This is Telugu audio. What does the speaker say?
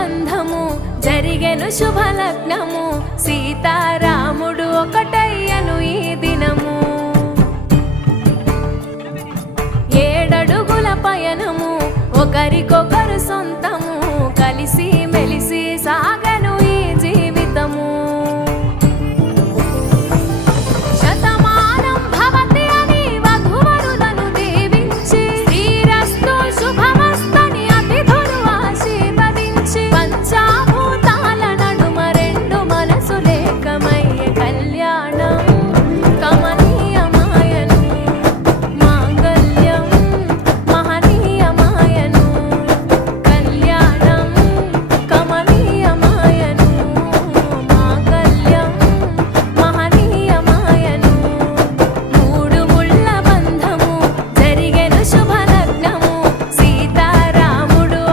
బంధము జరిగెను శుభలగ్నము సీతారాముడు ఒకటయ్యను ఈ దినము 7 అడుగుల పయనము ఒకరికొకరు